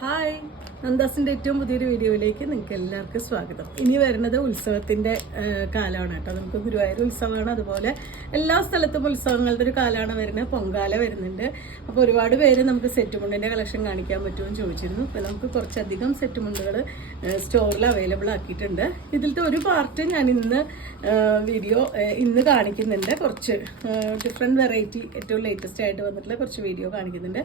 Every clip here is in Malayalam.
ഹായ്, നന്ദാസിൻ്റെ ഏറ്റവും പുതിയൊരു വീഡിയോയിലേക്ക് നിങ്ങൾക്ക് എല്ലാവർക്കും സ്വാഗതം. ഇനി വരുന്നത് ഉത്സവത്തിൻ്റെ കാലമാണ് കേട്ടോ. നമുക്ക് ഗുരുവായൂർ ഉത്സവമാണ്, അതുപോലെ എല്ലാ സ്ഥലത്തും ഉത്സവങ്ങളുടെ ഒരു കാലമാണ് വരുന്നത്. പൊങ്കാല വരുന്നുണ്ട്. അപ്പോൾ ഒരുപാട് പേര് നമുക്ക് സെറ്റ് മുണ്ടിൻ്റെ കളക്ഷൻ കാണിക്കാൻ പറ്റുമെന്ന് ചോദിച്ചിരുന്നു. അപ്പോൾ നമുക്ക് കുറച്ചധികം സെറ്റ് മുണ്ടുകൾ സ്റ്റോറിൽ അവൈലബിൾ ആക്കിയിട്ടുണ്ട്. ഇതിലത്തെ ഒരു പാർട്ട് ഞാൻ ഇന്ന് കാണിക്കുന്നുണ്ട്. കുറച്ച് ഡിഫറെൻറ്റ് വെറൈറ്റി ഏറ്റവും ലേറ്റസ്റ്റ് ആയിട്ട് വന്നിട്ടുള്ള കുറച്ച് വീഡിയോ കാണിക്കുന്നുണ്ട്.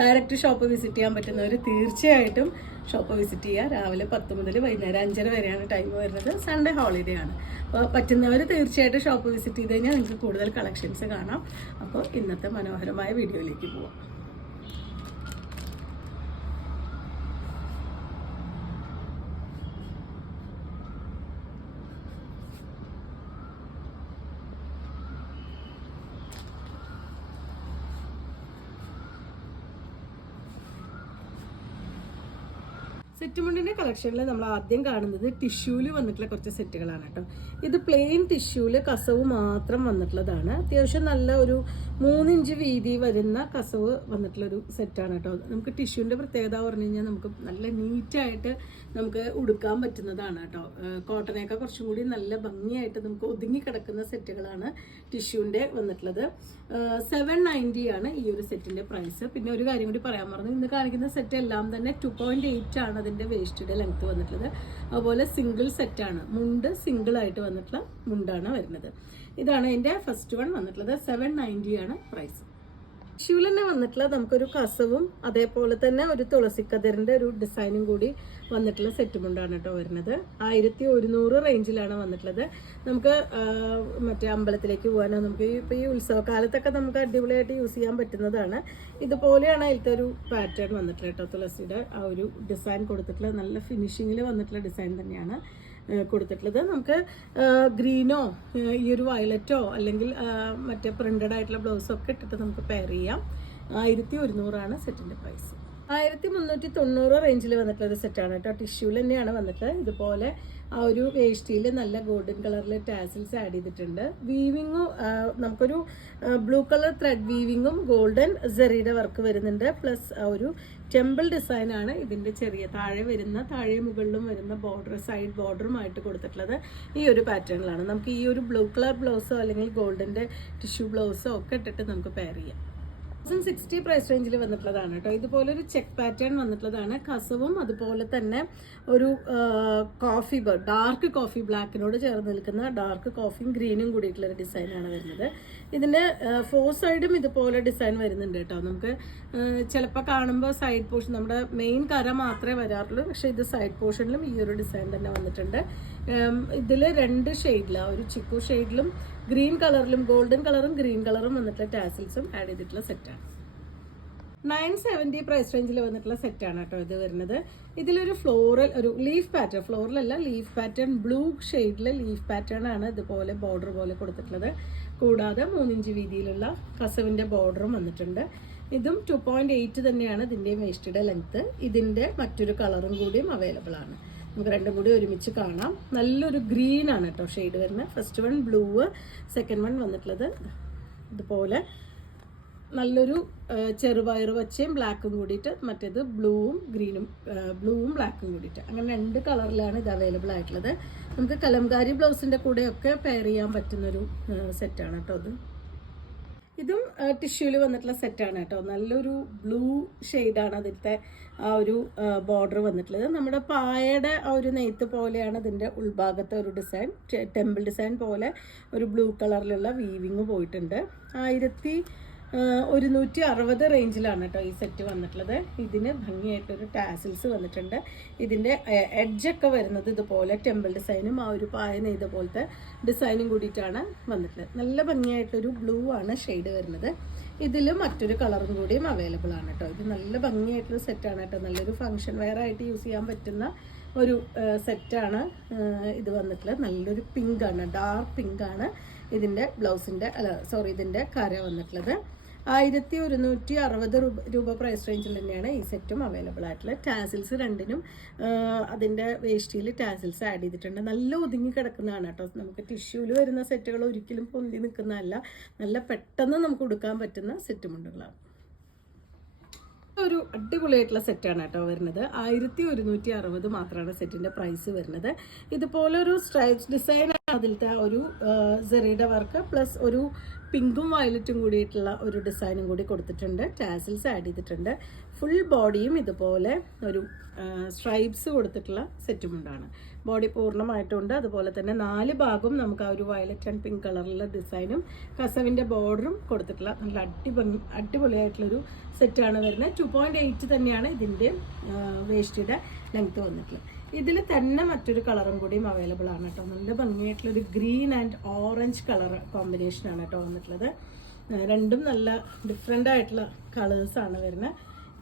ഡയറക്റ്റ് ഷോപ്പ് വിസിറ്റ് ചെയ്യാൻ പറ്റുന്നവർ തീർച്ചയായിട്ടും ഷോപ്പ് വിസിറ്റ് ചെയ്യുക. രാവിലെ 10 മുതൽ വൈകുന്നേരം 5:30 വരെയാണ് ടൈം വരുന്നത്. സൺഡേ ഹോളിഡേ ആണ്. അപ്പോൾ പറ്റുന്നവർ തീർച്ചയായിട്ടും ഷോപ്പ് വിസിറ്റ് ചെയ്ത് കഴിഞ്ഞാൽ നിങ്ങൾക്ക് കൂടുതൽ കളക്ഷൻസ് കാണാം. അപ്പോൾ ഇന്നത്തെ മനോഹരമായ വീഡിയോയിലേക്ക് പോവാം. സെറ്റ് മുണ്ടിൻ്റെ കളക്ഷനിൽ നമ്മൾ ആദ്യം കാണുന്നത് ടിഷ്യൂല് വന്നിട്ടുള്ള കുറച്ച് സെറ്റുകളാണ് കേട്ടോ. ഇത് പ്ലെയിൻ ടിഷ്യൂല് കസവ് മാത്രം വന്നിട്ടുള്ളതാണ്. അത്യാവശ്യം നല്ല ഒരു 3 ഇഞ്ച് വീതി വരുന്ന കസവ് വന്നിട്ടുള്ളൊരു സെറ്റാണ് കേട്ടോ. നമുക്ക് ടിഷ്യൂവിൻ്റെ പ്രത്യേകത പറഞ്ഞു കഴിഞ്ഞാൽ നമുക്ക് നല്ല നീറ്റായിട്ട് നമുക്ക് ഉടുക്കാൻ പറ്റുന്നതാണ് കേട്ടോ. കോട്ടനൊക്കെ കുറച്ചും കൂടി നല്ല ഭംഗിയായിട്ട് നമുക്ക് ഒതുങ്ങി കിടക്കുന്ന സെറ്റുകളാണ് ടിഷ്യൂവിൻ്റെ വന്നിട്ടുള്ളത്. 790 ആണ് ഈ ഒരു സെറ്റിൻ്റെ പ്രൈസ്. പിന്നെ ഒരു കാര്യം കൂടി പറയാൻ പറഞ്ഞു, ഇന്ന് കാണിക്കുന്ന സെറ്റ് എല്ലാം തന്നെ 2.8 ആണ് അതിൻ്റെ വേസ്റ്റിയുടെ ലെങ്ത് വന്നിട്ടുള്ളത്. അതുപോലെ സിംഗിൾ സെറ്റാണ്, മുണ്ട് സിംഗിൾ ആയിട്ട് വന്നിട്ടുള്ള മുണ്ടാണ് വരുന്നത്. ഇതാണ് എൻ്റെ ഫസ്റ്റ് വൺ വന്നിട്ടുള്ളത്. 790 ആണ് പ്രൈസ്. ടിഷ്യൂവിൽ തന്നെ വന്നിട്ടുള്ള നമുക്കൊരു കസവും അതേപോലെ തന്നെ ഒരു തുളസിക്കതിറിൻ്റെ ഒരു ഡിസൈനും കൂടി വന്നിട്ടുള്ള സെറ്റ് മുണ്ടാണ് കേട്ടോ വരുന്നത്. 1100 റേഞ്ചിലാണ് വന്നിട്ടുള്ളത്. നമുക്ക് മറ്റേ അമ്പലത്തിലേക്ക് പോകാനോ നമുക്ക് ഇപ്പോൾ ഈ ഉത്സവകാലത്തൊക്കെ നമുക്ക് അടിപൊളിയായിട്ട് യൂസ് ചെയ്യാൻ പറ്റുന്നതാണ്. ഇതുപോലെയാണ് അതിലത്തെ ഒരു പാറ്റേൺ വന്നിട്ടുള്ളത് കേട്ടോ. തുളസിയുടെ ആ ഒരു ഡിസൈൻ കൊടുത്തിട്ടുള്ള നല്ല ഫിനിഷിങ്ങിൽ വന്നിട്ടുള്ള ഡിസൈൻ തന്നെയാണ് കൊടുത്തിട്ടുള്ളത്. നമുക്ക് ഗ്രീനോ ഈ ഒരു വയലറ്റോ അല്ലെങ്കിൽ മറ്റേ പ്രിന്റഡ് ആയിട്ടുള്ള ബ്ലൗസോ ഒക്കെ ഇട്ടിട്ട് നമുക്ക് പെയർ ചെയ്യാം. 1100 ആണ് സെറ്റിൻ്റെ പ്രൈസ്. 1390 റേഞ്ചിൽ വന്നിട്ടുള്ള ഒരു സെറ്റാണ് കേട്ടോ. ടിഷ്യൂവിൽ തന്നെയാണ് വന്നിട്ട് ഇതുപോലെ ആ ഒരു വേഷ്ടിയിൽ നല്ല ഗോൾഡൻ കളറിൽ ടാസിൽസ് ആഡ് ചെയ്തിട്ടുണ്ട്. വീവിങ്ങും നമുക്കൊരു ബ്ലൂ കളർ ത്രെഡ് വീവിങ്ങും ഗോൾഡൻ സെറിയുടെ വർക്ക് വരുന്നുണ്ട്. പ്ലസ് ആ ഒരു ടെമ്പിൾ ഡിസൈനാണ് ഇതിൻ്റെ ചെറിയ താഴെ മുകളിലും വരുന്ന ബോർഡർ, സൈഡ് ബോർഡറുമായിട്ട് കൊടുത്തിട്ടുള്ളത് ഈ ഒരു പാറ്റേണിലാണ്. നമുക്ക് ഈ ഒരു ബ്ലൂ കളർ ബ്ലൗസോ അല്ലെങ്കിൽ ഗോൾഡൻ്റെ ടിഷ്യൂ ബ്ലൗസോ ഒക്കെ ഇട്ടിട്ട് നമുക്ക് പെയർ ചെയ്യാം. 1060 പ്രൈസ് റേഞ്ചിൽ വന്നിട്ടുള്ളതാണ് കേട്ടോ. ഇതുപോലെ ഒരു ചെക്ക് പാറ്റേൺ വന്നിട്ടുള്ളതാണ്. കസവും അതുപോലെ തന്നെ ഒരു ഡാർക്ക് കോഫി ബ്ലാക്കിനോട് ചേർന്ന് നിൽക്കുന്ന ഡാർക്ക് കോഫിയും ഗ്രീനും കൂടിയിട്ടുള്ളൊരു ഡിസൈനാണ് വരുന്നത്. ഇതിൻ്റെ 4 സൈഡും ഇതുപോലെ ഡിസൈൻ വരുന്നുണ്ട് കേട്ടോ. നമുക്ക് ചിലപ്പോൾ കാണുമ്പോൾ സൈഡ് പോർഷൻ നമ്മുടെ മെയിൻ കര മാത്രമേ വരാറുള്ളൂ, പക്ഷേ ഇത് സൈഡ് പോർഷനിലും ഈ ഒരു ഡിസൈൻ തന്നെ വന്നിട്ടുണ്ട്. ഇതിൽ 2 ഷെയ്ഡിലാണ്, ഒരു ചിക്കു ഷെയ്ഡിലും ഗ്രീൻ കളറിലും ഗോൾഡൻ കളറും ഗ്രീൻ കളറും വന്നിട്ടുള്ള ടാസിൽസും ആഡ് ചെയ്തിട്ടുള്ള സെറ്റാണ്. 970 പ്രൈസ് റേഞ്ചിൽ വന്നിട്ടുള്ള സെറ്റാണ് കേട്ടോ ഇത് വരുന്നത്. ഇതിലൊരു ഒരു ലീഫ് പാറ്റേൺ, ഫ്ലോറലല്ല ലീഫ് പാറ്റേൺ, ബ്ലൂ ഷെയ്ഡിലെ ലീഫ് പാറ്റേൺ ആണ് ഇതുപോലെ ബോർഡർ പോലെ കൊടുത്തിട്ടുള്ളത്. കൂടാതെ 3 ഇഞ്ച് വീതിയിലുള്ള കസവിൻ്റെ ബോർഡറും വന്നിട്ടുണ്ട്. ഇതും 2.8 തന്നെയാണ് ഇതിൻ്റെ വേസ്റ്റിയുടെ ലെങ്ത്ത്. ഇതിൻ്റെ മറ്റൊരു കളറും കൂടിയും അവൈലബിൾ ആണ്. നമുക്ക് രണ്ടും കൂടി ഒരുമിച്ച് കാണാം. നല്ലൊരു ഗ്രീൻ ആണ് കേട്ടോ ഷെയ്ഡ് വരുന്നത്. First one blue, second one വന്നിട്ടുള്ളത് ഇതുപോലെ നല്ലൊരു ചെറുപയർ വച്ചയും ബ്ലാക്കും കൂടിയിട്ട്, മറ്റേത് ബ്ലൂവും ബ്ലാക്കും കൂടിയിട്ട്, അങ്ങനെ 2 കളറിലാണ് ഇത് അവൈലബിൾ ആയിട്ടുള്ളത്. നമുക്ക് കലംകാരി ബ്ലൗസിൻ്റെ കൂടെയൊക്കെ പെയർ ചെയ്യാൻ പറ്റുന്നൊരു സെറ്റാണ് കേട്ടോ ഇത്. ഇതും ടിഷ്യൂല് വന്നിട്ടുള്ള സെറ്റാണ് കേട്ടോ. നല്ലൊരു ബ്ലൂ ഷെയ്ഡാണ് അതിലത്തെ ആ ഒരു ബോർഡർ വന്നിട്ടുള്ളത്. നമ്മുടെ പായയുടെ ആ ഒരു നെയ്ത്ത് പോലെയാണ് ഇതിൻ്റെ ഉൾഭാഗത്തെ ഒരു ഡിസൈൻ, ടെമ്പിൾ ഡിസൈൻ പോലെ ഒരു ബ്ലൂ കളറിലുള്ള വീവിങ് പോയിട്ടുണ്ട്. 1160 റേഞ്ചിലാണ് കേട്ടോ ഈ സെറ്റ് വന്നിട്ടുള്ളത്. ഇതിന് ഭംഗിയായിട്ടൊരു ടാസിൽസ് വന്നിട്ടുണ്ട്. ഇതിൻ്റെ എഡ്ജൊക്കെ വരുന്നത് ഇതുപോലെ ടെമ്പിൾ ഡിസൈനും ആ ഒരു പായ നെയ്ത പോലത്തെ ഡിസൈനും കൂടിയിട്ടാണ് വന്നിട്ടുള്ളത്. നല്ല ഭംഗിയായിട്ടൊരു ബ്ലൂ ആണ് ഷെയ്ഡ് വരുന്നത്. ഇതിൽ മറ്റൊരു കളറും കൂടിയും അവൈലബിൾ ആണ് കേട്ടോ. ഇത് നല്ല ഭംഗിയായിട്ടൊരു സെറ്റാണ് കേട്ടോ. നല്ലൊരു ഫങ്ഷൻ വെയർ ആയിട്ട് യൂസ് ചെയ്യാൻ പറ്റുന്ന ഒരു സെറ്റാണ് ഇത് വന്നിട്ടുള്ളത്. നല്ലൊരു പിങ്കാണ്, ഡാർക്ക് പിങ്കാണ് ഇതിൻ്റെ ഇതിൻ്റെ കര വന്നിട്ടുള്ളത്. 1160 രൂപ പ്രൈസ് റേഞ്ചിൽ തന്നെയാണ് ഈ സെറ്റും അവൈലബിൾ ആയിട്ടുള്ളത്. ടാസിൽസ് രണ്ടിനും അതിൻ്റെ വേസ്റ്റിയിൽ ടാസിൽസ് ആഡ് ചെയ്തിട്ടുണ്ട്. നല്ല ഒതുങ്ങി കിടക്കുന്നതാണ് കേട്ടോ. നമുക്ക് ടിഷ്യൂവിൽ വരുന്ന സെറ്റുകൾ ഒരിക്കലും പൊന്തി നിൽക്കുന്നതല്ല, നല്ല പെട്ടെന്ന് നമുക്ക് ഉടുക്കാൻ പറ്റുന്ന സെറ്റ് മുണ്ടുകളാണ്. ഒരു അടിപൊളിയായിട്ടുള്ള സെറ്റാണ് കേട്ടോ വരുന്നത്. 1160 മാത്രമാണ് സെറ്റിന്റെ പ്രൈസ് വരുന്നത്. ഇതുപോലെ ഒരു സ്ട്രൈപ്സ് ഡിസൈൻ ആണ് അതിലത്തെ ഒരു സെറിയുടെ വർക്ക് പ്ലസ് ഒരു പിങ്കും വയലറ്റും കൂടിയിട്ടുള്ള ഒരു ഡിസൈനും കൂടി കൊടുത്തിട്ടുണ്ട്. ടാസിൽസ് ആഡ് ചെയ്തിട്ടുണ്ട്. ഫുൾ ബോഡിയും ഇതുപോലെ ഒരു സ്ട്രൈപ്സ് കൊടുത്തിട്ടുള്ള സെറ്റും ഉണ്ടാണ്. ബോഡി പൂർണ്ണമായിട്ടുണ്ട്. അതുപോലെ തന്നെ 4 ഭാഗവും നമുക്ക് ആ ഒരു വയലറ്റ് ആൻഡ് പിങ്ക് കളറിലുള്ള ഡിസൈനും കസവിൻ്റെ ബോർഡറും കൊടുത്തിട്ടുള്ള നല്ല അടിപൊളിയായിട്ടുള്ളൊരു സെറ്റാണ് വരുന്നത്. 2.8 തന്നെയാണ് ഇതിൻ്റെ വേസ്റ്റിയുടെ ലെങ്ത് വന്നിട്ടുള്ളത്. ഇതിൽ തന്നെ മറ്റൊരു കളറും കൂടിയും അവൈലബിൾ ആണ് കേട്ടോ. നല്ല ഭംഗിയായിട്ടുള്ളൊരു ഗ്രീൻ ആൻഡ് ഓറഞ്ച് കളർ കോമ്പിനേഷനാണ് കേട്ടോ വന്നിട്ടുള്ളത്. രണ്ടും നല്ല ഡിഫറെൻ്റ് ആയിട്ടുള്ള കളേഴ്സാണ് വരുന്നത്.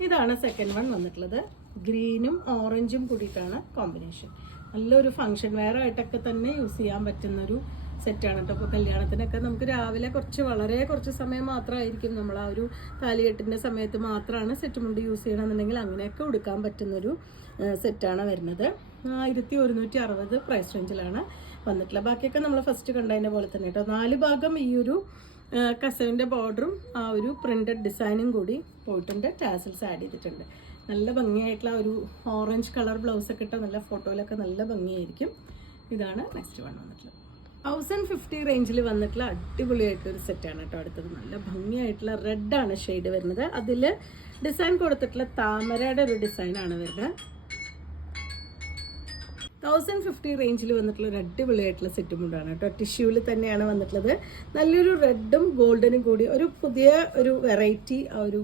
ഇതാണ് സെക്കൻഡ് വൺ വന്നിട്ടുള്ളത്. ഗ്രീനും ഓറഞ്ചും കൂടിയിട്ടാണ് കോമ്പിനേഷൻ. നല്ലൊരു ഫങ്ഷൻ വെയർ ആയിട്ടൊക്കെ തന്നെ യൂസ് ചെയ്യാൻ പറ്റുന്നൊരു സെറ്റാണ് കേട്ടോ. ഇപ്പോൾ കല്യാണത്തിനൊക്കെ നമുക്ക് രാവിലെ വളരെ കുറച്ച് സമയം മാത്രമായിരിക്കും, നമ്മൾ ആ ഒരു താലികെട്ടിൻ്റെ സമയത്ത് മാത്രമാണ് സെറ്റ് മുണ്ട് യൂസ് ചെയ്യണമെന്നുണ്ടെങ്കിൽ അങ്ങനെയൊക്കെ ഉടുക്കാൻ പറ്റുന്നൊരു സെറ്റാണ് വരുന്നത്. 1160 പ്രൈസ് റേഞ്ചിലാണ് വന്നിട്ടുള്ളത്. ബാക്കിയൊക്കെ നമ്മൾ ഫസ്റ്റ് കണ്ടതിൻ്റെ പോലെ തന്നെ കേട്ടോ. 4 ഭാഗം ഈ ഒരു കസവിൻ്റെ ബോർഡറും ആ ഒരു പ്രിന്റഡ് ഡിസൈനും കൂടി പോയിട്ടുണ്ട്. ടാസൽസ് ആഡ് ചെയ്തിട്ടുണ്ട്. നല്ല ഭംഗിയായിട്ടുള്ള ഒരു ഓറഞ്ച് കളർ ബ്ലൗസൊക്കെ ഇട്ട നല്ല ഫോട്ടോയിലൊക്കെ നല്ല ഭംഗിയായിരിക്കും. ഇതാണ് നെക്സ്റ്റ് വൺ വന്നിട്ടുള്ളത്. 1050 റേഞ്ചിൽ വന്നിട്ടുള്ള അടിപൊളിയായിട്ടൊരു സെറ്റാണ് കേട്ടോ. അടുത്തത് നല്ല ഭംഗിയായിട്ടുള്ള റെഡാണ് ഷെയ്ഡ് വരുന്നത്. അതിൽ ഡിസൈൻ കൊടുത്തിട്ടുള്ള താമരയുടെ ഒരു ഡിസൈനാണ് വരുന്നത്. 1050 റേഞ്ചിൽ വന്നിട്ടുള്ള ഒരു അടിപൊളിയായിട്ടുള്ള സെറ്റ് മുണ്ടാണ് കേട്ടോ. ടിഷ്യൂവിൽ തന്നെയാണ് വന്നിട്ടുള്ളത്. നല്ലൊരു റെഡും ഗോൾഡനും കൂടി ഒരു പുതിയ ഒരു വെറൈറ്റി ആ ഒരു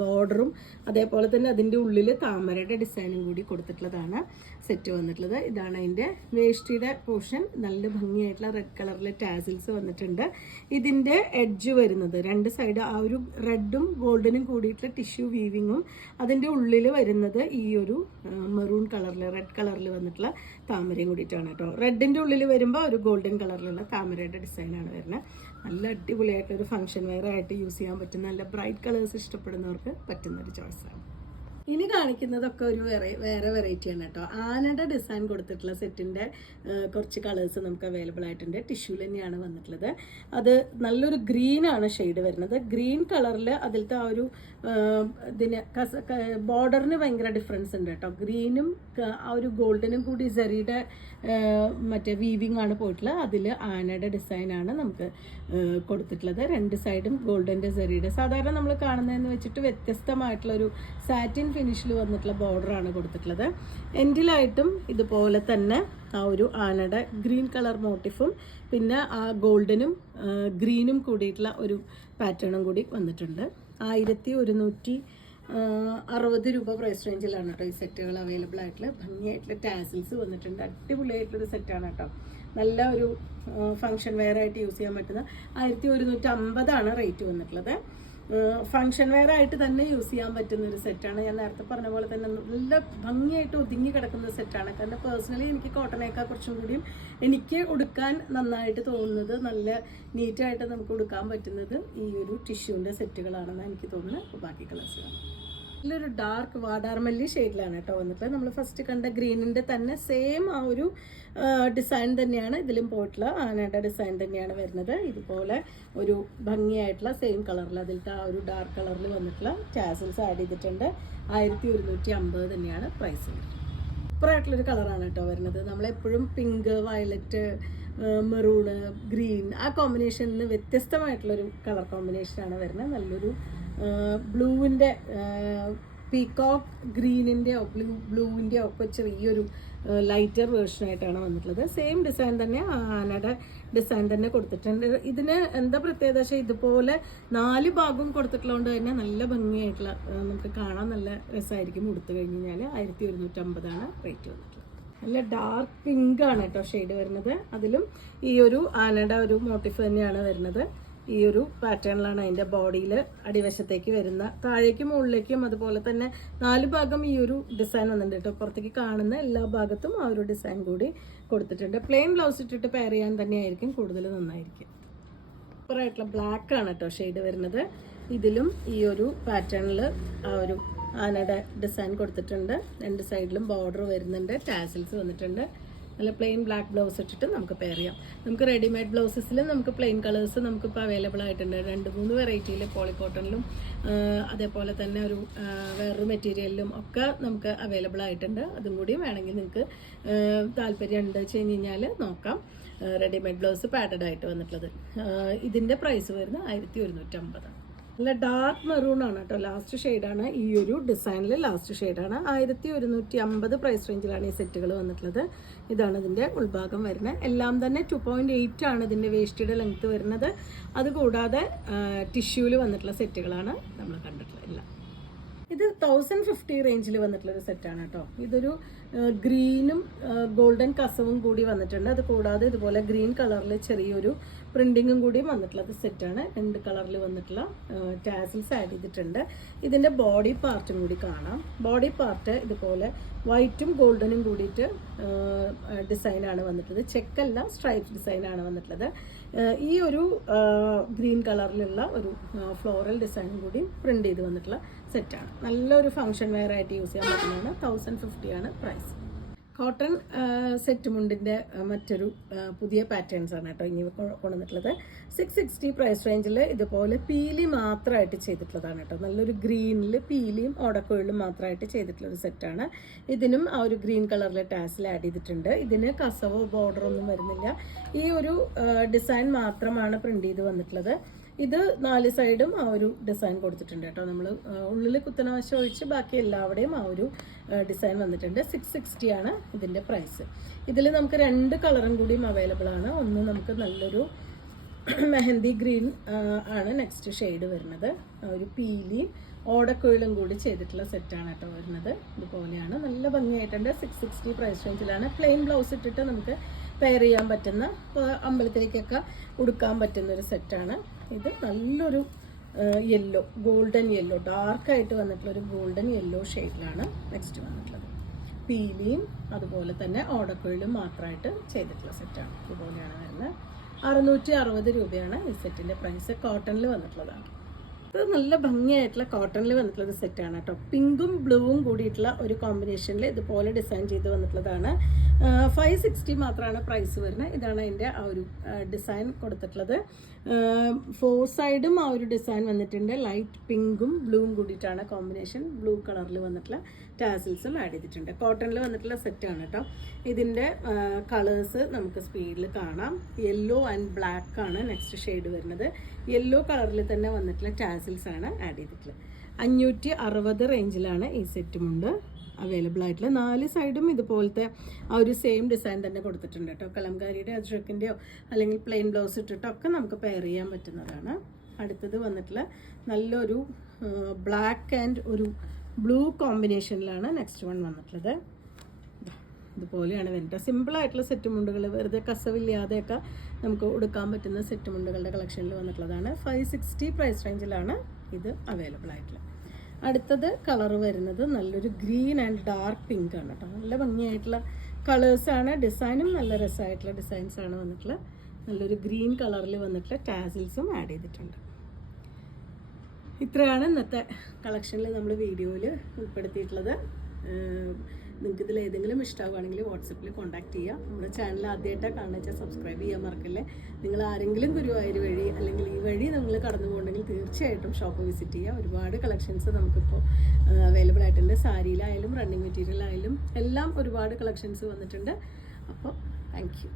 ബോർഡറും അതേപോലെ തന്നെ അതിൻ്റെ ഉള്ളിൽ താമരയുടെ ഡിസൈനും കൂടി കൊടുത്തിട്ടുള്ളതാണ് സെറ്റ് വന്നിട്ടുള്ളത്. ഇതാണ് അതിൻ്റെ വേഷ്ടിയുടെ പോർഷൻ. നല്ല ഭംഗിയായിട്ടുള്ള റെഡ് കളറിലെ ടാസിൽസ് വന്നിട്ടുണ്ട്. ഇതിൻ്റെ എഡ്ജ് വരുന്നത് 2 സൈഡ് ആ ഒരു റെഡും ഗോൾഡനും കൂടിയിട്ടുള്ള ടിഷ്യൂ വീവിങ്ങും അതിൻ്റെ ഉള്ളിൽ വരുന്നത് ഈ ഒരു മെറൂൺ കളറിൽ റെഡ് കളറിൽ വന്നിട്ടുള്ള താമരയും കൂടിയിട്ടാണ് കേട്ടോ. റെഡിൻ്റെ ഉള്ളിൽ വരുമ്പോൾ ഒരു ഗോൾഡൻ കളറിലുള്ള താമരയുടെ ഡിസൈനാണ് വരുന്നത്. നല്ല അടിപൊളിയായിട്ടൊരു ഫംഗ്ഷൻ വെയർ ആയിട്ട് യൂസ് ചെയ്യാൻ പറ്റുന്ന നല്ല ബ്രൈറ്റ് കളേഴ്സ് ഇഷ്ടപ്പെടുന്നവർക്ക് പറ്റുന്നൊരു ചോയ്സാണ്. ഇനി കാണിക്കുന്നതൊക്കെ ഒരു വേറെ വെറൈറ്റിയാണ് കേട്ടോ. ആനയുടെ ഡിസൈൻ കൊടുത്തിട്ടുള്ള സെറ്റിൻ്റെ കുറച്ച് കളേഴ്സ് നമുക്ക് അവൈലബിൾ ആയിട്ടുണ്ട്. ടിഷ്യൂൽ തന്നെയാണ് വന്നിട്ടുള്ളത്. അത് നല്ലൊരു ഗ്രീനാണ് ഷെയ്ഡ് വരുന്നത്. ഗ്രീൻ കളറിൽ അതിലത്തെ ആ ഒരു ഇതിന് ബോർഡറിന് ഭയങ്കര ഡിഫറൻസ് ഉണ്ട് കേട്ടോ. ഗ്രീനും ആ ഒരു ഗോൾഡനും കൂടി സെറിയുടെ മറ്റേ വീവിങ് ആണ് പോയിട്ടുള്ളത്. അതിൽ ആനയുടെ ഡിസൈനാണ് നമുക്ക് കൊടുത്തിട്ടുള്ളത്. 2 സൈഡും ഗോൾഡൻ്റെ സെറിയുടെ സാധാരണ നമ്മൾ കാണുന്നതെന്ന് വെച്ചിട്ട് വ്യത്യസ്തമായിട്ടുള്ളൊരു സാറ്റിൻ ഫിനിഷിൽ വന്നിട്ടുള്ള ബോർഡറാണ് കൊടുത്തിട്ടുള്ളത്. എൻഡിലായിട്ടും ഇതുപോലെ തന്നെ ആ ഒരു ആനയുടെ ഗ്രീൻ കളർ മോട്ടിഫും പിന്നെ ആ ഗോൾഡനും ഗ്രീനും കൂടിയിട്ടുള്ള ഒരു പാറ്റേണും കൂടി വന്നിട്ടുണ്ട്. 1160 രൂപ പ്രൈസ് റേഞ്ചിലാണ് കേട്ടോ ഈ സെറ്റുകൾ അവൈലബിൾ ആയിട്ടുള്ള. ഭംഗിയായിട്ടുള്ള ടാസിൽസ് വന്നിട്ടുണ്ട്. അടിപൊളിയായിട്ടുള്ളൊരു സെറ്റാണ് കേട്ടോ. നല്ല ഒരു ഫങ്ഷൻ വെയർ ആയിട്ട് യൂസ് ചെയ്യാൻ പറ്റുന്ന 1150 റേറ്റ് വന്നിട്ടുള്ളത്. ഫങ്ഷൻ വെയർ ആയിട്ട് തന്നെ യൂസ് ചെയ്യാൻ പറ്റുന്ന ഒരു സെറ്റാണ്. ഞാൻ നേരത്തെ പറഞ്ഞ പോലെ തന്നെ നല്ല ഭംഗിയായിട്ട് ഒതുങ്ങി കിടക്കുന്ന സെറ്റാണ്. കാരണം പേഴ്സണലി എനിക്ക് കോട്ടനേക്കാൾ കുറച്ചും കൂടിയും എനിക്ക് ഉടുക്കാൻ നന്നായിട്ട് തോന്നുന്നത്, നല്ല നീറ്റായിട്ട് നമുക്ക് ഉടുക്കാൻ പറ്റുന്നത് ഈ ഒരു ടിഷ്യൂവിൻ്റെ സെറ്റുകളാണെന്ന് എനിക്ക് തോന്നുന്നത്. ബാക്കി കളേഴ്സിലാണ് നല്ലൊരു ഡാർക്ക് വാടാർമല്ലി ഷെയ്ഡിലാണ് കേട്ടോ വന്നിട്ടുള്ളത്. നമ്മൾ ഫസ്റ്റ് കണ്ട ഗ്രീനിൻ്റെ തന്നെ സെയിം ആ ഒരു ഡിസൈൻ തന്നെയാണ് ഇതിലും പോയിട്ടുള്ള. ആനയുടെ ഡിസൈൻ തന്നെയാണ് വരുന്നത്. ഇതുപോലെ ഒരു ഭംഗിയായിട്ടുള്ള സെയിം കളറിൽ അതിലത്തെ ആ ഒരു ഡാർക്ക് കളറിൽ വന്നിട്ടുള്ള ടാസൽസ് ആഡ് ചെയ്തിട്ടുണ്ട്. 1150 തന്നെയാണ് പ്രൈസ്. സൂപ്പറായിട്ടുള്ളൊരു കളറാണ് കേട്ടോ വരുന്നത്. നമ്മളെപ്പോഴും പിങ്ക്, വയലറ്റ്, മെറൂണ്, ഗ്രീൻ ആ കോമ്പിനേഷനിൽ നിന്ന് വ്യത്യസ്തമായിട്ടുള്ളൊരു കളർ കോമ്പിനേഷനാണ് വരുന്നത്. നല്ലൊരു ബ്ലൂവിൻ്റെ പീകോക്ക് ഗ്രീനിൻ്റെയോ ബ്ലൂവിൻ്റെയോ ഒക്കെ ചെറിയൊരു ലൈറ്റർ വേർഷനായിട്ടാണ് വന്നിട്ടുള്ളത്. സെയിം ഡിസൈൻ തന്നെ ആനയുടെ ഡിസൈൻ തന്നെ കൊടുത്തിട്ടുണ്ട്. ഇതിന് എന്താ പ്രത്യേകത വെച്ചാൽ ഇതുപോലെ 4 ഭാഗവും കൊടുത്തിട്ടുള്ളതുകൊണ്ട് തന്നെ നല്ല ഭംഗിയായിട്ടുള്ള നമുക്ക് കാണാൻ നല്ല രസമായിരിക്കും. ഉടുത്തു കഴിഞ്ഞ് കഴിഞ്ഞാൽ 1150 റേറ്റ് വന്നിട്ടുള്ളത്. നല്ല ഡാർക്ക് പിങ്ക് ആണ് കേട്ടോ ഷെയ്ഡ് വരുന്നത്. അതിലും ഈ ഒരു ആനയുടെ ഒരു മോട്ടിഫ് തന്നെയാണ് വരുന്നത്. ഈ ഒരു പാറ്റേണിലാണ് അതിൻ്റെ ബോഡിയിൽ അടിവശത്തേക്ക് വരുന്ന, താഴേക്കും മുകളിലേക്കും അതുപോലെ തന്നെ 4 ഭാഗം ഈ ഒരു ഡിസൈൻ വന്നിട്ടുണ്ട് കേട്ടോ. പുറത്തേക്ക് കാണുന്ന എല്ലാ ഭാഗത്തും ആ ഒരു ഡിസൈൻ കൂടി കൊടുത്തിട്ടുണ്ട്. പ്ലെയിൻ ബ്ലൗസ് ഇട്ടിട്ട് പെയർ ചെയ്യാൻ തന്നെയായിരിക്കും കൂടുതൽ നന്നായിരിക്കും. സൂപ്പറായിട്ടുള്ള ബ്ലാക്ക് ആണ് കേട്ടോ ഷെയ്ഡ് വരുന്നത്. ഇതിലും ഈ ഒരു പാറ്റേണിൽ ആ ഒരു ആനയുടെ ഡിസൈൻ കൊടുത്തിട്ടുണ്ട്. 2 സൈഡിലും ബോർഡർ വരുന്നുണ്ട്. ടാസിൽസ് വന്നിട്ടുണ്ട്. നല്ല പ്ലെയിൻ ബ്ലാക്ക് ബ്ലൗസ് ഇട്ടിട്ട് നമുക്ക് പെയർ ചെയ്യാം. നമുക്ക് റെഡിമെയ്ഡ് ബ്ലൗസസിൽ നമുക്ക് പ്ലെയിൻ കളേഴ്സ് നമുക്കിപ്പോൾ അവൈലബിൾ ആയിട്ടുണ്ട്. 2-3 വെറൈറ്റിയിൽ പോളിക്കോട്ടണിലും അതേപോലെ തന്നെ ഒരു വേറൊരു മെറ്റീരിയലിലും ഒക്കെ നമുക്ക് അവൈലബിൾ ആയിട്ടുണ്ട്. അതും കൂടി വേണമെങ്കിൽ നിങ്ങൾക്ക് താല്പര്യം ഉണ്ട് വെച്ച് കഴിഞ്ഞാൽ നോക്കാം. റെഡിമെയ്ഡ് ബ്ലൗസ് പാഡഡ് ആയിട്ട് വന്നിട്ടുള്ളത്. ഇതിൻ്റെ പ്രൈസ് വരുന്നത് 1150. നല്ല ഡാർക്ക് മെറൂൺ ആണ് കേട്ടോ, ലാസ്റ്റ് ഷെയ്ഡാണ്. ഈ ഒരു ഡിസൈനിൽ ലാസ്റ്റ് ഷെയ്ഡാണ്. 1150 പ്രൈസ് റേഞ്ചിലാണ് ഈ സെറ്റുകൾ വന്നിട്ടുള്ളത്. ഇതാണ് ഇതിൻ്റെ ഉൾഭാഗം വരുന്നത്. എല്ലാം തന്നെ 2.8 ആണ് ഇതിൻ്റെ വേസ്റ്റിയുടെ ലെങ്ത്ത് വരുന്നത്. അതുകൂടാതെ ടിഷ്യൂവിൽ വന്നിട്ടുള്ള സെറ്റുകളാണ് നമ്മൾ കണ്ടിട്ടുള്ളത് എല്ലാം. ഇത് 1050 റേഞ്ചിൽ വന്നിട്ടുള്ളൊരു സെറ്റാണ് കേട്ടോ. ഇതൊരു ഗ്രീനും ഗോൾഡൻ കസവും കൂടി വന്നിട്ടുണ്ട്. അത് കൂടാതെ ഇതുപോലെ ഗ്രീൻ കളറിൽ ചെറിയൊരു പ്രിന്റിങ്ങും കൂടി വന്നിട്ടുള്ളത് സെറ്റാണ്. 2 കളറിൽ വന്നിട്ടുള്ള ടാസിൽസ് ആഡ് ചെയ്തിട്ടുണ്ട്. ഇതിൻ്റെ ബോഡി പാർട്ടും കൂടി കാണാം. ബോഡി പാർട്ട് ഇതുപോലെ വൈറ്റും ഗോൾഡനും കൂടിയിട്ട് ഡിസൈനാണ് വന്നിട്ടുള്ളത്. ചെക്കല്ല, സ്ട്രൈപ്പ് ഡിസൈനാണ് വന്നിട്ടുള്ളത്. ഈ ഒരു ഗ്രീൻ കളറിലുള്ള ഒരു ഫ്ലോറൽ ഡിസൈനും കൂടി പ്രിന്റ് ചെയ്ത് വന്നിട്ടുള്ള സെറ്റാണ്. നല്ലൊരു ഫംഗ്ഷൻ വെയർ ആയിട്ട് യൂസ് ചെയ്യാൻ പറ്റുന്നതാണ്. 1050 ആണ് പ്രൈസ്. കോട്ടൺ സെറ്റ് മുണ്ടിൻ്റെ മറ്റൊരു പുതിയ പാറ്റേൺസ് ആണ് കേട്ടോ ഇനി കൊണ്ടുവന്നിട്ടുള്ളത്. 660 പ്രൈസ് റേഞ്ചിൽ ഇതുപോലെ പീലി മാത്രമായിട്ട് ചെയ്തിട്ടുള്ളതാണ് കേട്ടോ. നല്ലൊരു ഗ്രീനിൽ പീലിയും ഓടക്കോയിലും മാത്രമായിട്ട് ചെയ്തിട്ടുള്ളൊരു സെറ്റാണ്. ഇതിനും ആ ഒരു ഗ്രീൻ കളറിലെ ടാസിൽ ആഡ് ചെയ്തിട്ടുണ്ട്. ഇതിന് കസവോ ബോർഡറോ ഒന്നും വരുന്നില്ല. ഈ ഒരു ഡിസൈൻ മാത്രമാണ് പ്രിന്റ് ചെയ്ത് വന്നിട്ടുള്ളത്. ഇത് 4 സൈഡും ആ ഒരു ഡിസൈൻ കൊടുത്തിട്ടുണ്ട് കേട്ടോ. നമ്മൾ ഉള്ളിൽ കുത്തനവശം ഒഴിച്ച് ബാക്കി എല്ലാവിടെയും ആ ഒരു ഡിസൈൻ വന്നിട്ടുണ്ട്. 660 ആണ് ഇതിൻ്റെ പ്രൈസ്. ഇതിൽ നമുക്ക് 2 കളറും കൂടിയും അവൈലബിൾ ആണ്. ഒന്ന് നമുക്ക് നല്ലൊരു മെഹന്തി ഗ്രീൻ ആണ് നെക്സ്റ്റ് ഷെയ്ഡ് വരുന്നത്. ഒരു പീലി ഓടക്കുഴലും കൂടി ചെയ്തിട്ടുള്ള സെറ്റാണ് കേട്ടോ വരുന്നത്. ഇതുപോലെയാണ്, നല്ല ഭംഗിയായിട്ടുണ്ട്. 660 പ്രൈസ് റേഞ്ചിലാണ്. പ്ലെയിൻ ബ്ലൗസ് ഇട്ടിട്ട് നമുക്ക് പെയർ ചെയ്യാൻ പറ്റുന്ന, അമ്പലത്തിലേക്കൊക്കെ ഉടുക്കാൻ പറ്റുന്ന ഒരു സെറ്റാണ്. ഇത് നല്ലൊരു യെല്ലോ, ഗോൾഡൻ യെല്ലോ, ഡാർക്കായിട്ട് വന്നിട്ടുള്ള ഒരു ഗോൾഡൻ യെല്ലോ ഷെയ്ഡിലാണ് നെക്സ്റ്റ് വന്നിട്ടുള്ളത്. പീലിയും അതുപോലെ തന്നെ ഓടക്കുഴലും മാത്രമായിട്ട് ചെയ്തിട്ടുള്ള സെറ്റാണ്. ഇതുപോലെയാണ് വരുന്നത്. 660 രൂപയാണ് ഈ സെറ്റിൻ്റെ പ്രൈസ്. കോട്ടണിൽ വന്നിട്ടുള്ളതാണ്. ഇത് നല്ല ഭംഗിയായിട്ടുള്ള കോട്ടണിൽ വന്നിട്ടുള്ള ഒരു സെറ്റാണ് കേട്ടോ. പിങ്കും ബ്ലൂവും കൂടിയിട്ടുള്ള ഒരു കോമ്പിനേഷനിൽ ഇതുപോലെ ഡിസൈൻ ചെയ്ത് വന്നിട്ടുള്ളതാണ്. 560 മാത്രമാണ് പ്രൈസ് വരുന്നത്. ഇതാണ് അതിൻ്റെ ആ ഒരു ഡിസൈൻ കൊടുത്തിട്ടുള്ളത്. 4 സൈഡും ആ ഒരു ഡിസൈൻ വന്നിട്ടുണ്ട്. ലൈറ്റ് പിങ്കും ബ്ലൂവും കൂടിയിട്ടാണ് കോമ്പിനേഷൻ. ബ്ലൂ കളറിൽ വന്നിട്ടുള്ള ടാസിൽസും ആഡ് ചെയ്തിട്ടുണ്ട്. കോട്ടണിൽ വന്നിട്ടുള്ള സെറ്റാണ് കേട്ടോ. ഇതിൻ്റെ കളേഴ്സ് നമുക്ക് സ്പീഡിൽ കാണാം. യെല്ലോ ആൻഡ് ബ്ലാക്ക് ആണ് നെക്സ്റ്റ് ഷെയ്ഡ് വരുന്നത്. യെല്ലോ കളറിൽ തന്നെ വന്നിട്ടുള്ള ടാസിൽസ് ആണ് ആഡ് ചെയ്തിട്ടുള്ളത്. 560 റേഞ്ചിലാണ് ഈ സെറ്റുമുണ്ട് അവൈലബിൾ ആയിട്ടുള്ള. 4 സൈഡും ഇതുപോലത്തെ ആ ഒരു സെയിം ഡിസൈൻ തന്നെ കൊടുത്തിട്ടുണ്ട് കേട്ടോ. കലംകാരിയുടെ അജ്രക്കിൻ്റെയോ അല്ലെങ്കിൽ പ്ലെയിൻ ബ്ലൗസ് ഇട്ടിട്ടോ ഒക്കെ നമുക്ക് പെയർ ചെയ്യാൻ പറ്റുന്നതാണ്. അടുത്തത് വന്നിട്ടുള്ള നല്ലൊരു ബ്ലാക്ക് ആൻഡ് ഒരു ബ്ലൂ കോമ്പിനേഷനിലാണ് നെക്സ്റ്റ് വൺ വന്നിട്ടുള്ളത്. ഇതുപോലെയാണ് വരുന്നത്. സിമ്പിളായിട്ടുള്ള സെറ്റ് മുണ്ടുകൾ, വെറുതെ കസവില്ലാതെയൊക്കെ നമുക്ക് ഉടുക്കാൻ പറ്റുന്ന സെറ്റ് മുണ്ടുകളുടെ കളക്ഷനിൽ വന്നിട്ടുള്ളതാണ്. 560 പ്രൈസ് റേഞ്ചിലാണ് ഇത് അവൈലബിൾ ആയിട്ടുള്ളത്. അടുത്തത് കളർ വരുന്നത് നല്ലൊരു ഗ്രീൻ ആൻഡ് ഡാർക്ക് പിങ്ക് ആണ് കേട്ടോ. നല്ല ഭംഗിയായിട്ടുള്ള കളേഴ്സാണ്. ഡിസൈനും നല്ല രസമായിട്ടുള്ള ഡിസൈൻസാണ് വന്നിട്ടുള്ളത്. നല്ലൊരു ഗ്രീൻ കളറിൽ വന്നിട്ടുള്ള ടാസിൽസും ആഡ് ചെയ്തിട്ടുണ്ട്. ഇത്രയാണ് ഇന്നത്തെ കളക്ഷനിൽ നമ്മൾ വീഡിയോയിൽ ഉൾപ്പെടുത്തിയിട്ടുള്ളത്. നിങ്ങൾക്ക് ഇതിൽ ഏതെങ്കിലും ഇഷ്ടമാവുകയാണെങ്കിൽ വാട്സപ്പിൽ കോൺടാക്ട് ചെയ്യുക. നമ്മുടെ ചാനൽ ആദ്യമായിട്ടാണ് കാണുന്നത് വെച്ചാൽ സബ്സ്ക്രൈബ് ചെയ്യാൻ മറക്കല്ലേ. നിങ്ങൾ ആരെങ്കിലും ഗുരുവായൂർ വഴി അല്ലെങ്കിൽ ഈ വഴി നിങ്ങൾ കടന്നു പോകണമെങ്കിൽ തീർച്ചയായിട്ടും ഷോപ്പ് വിസിറ്റ് ചെയ്യുക. ഒരുപാട് കളക്ഷൻസ് നമുക്കിപ്പോൾ അവൈലബിൾ ആയിട്ടുണ്ട്. സാരിയിലായാലും റണ്ണിങ് മെറ്റീരിയലായാലും എല്ലാം ഒരുപാട് കളക്ഷൻസ് വന്നിട്ടുണ്ട്. അപ്പോൾ താങ്ക് യു.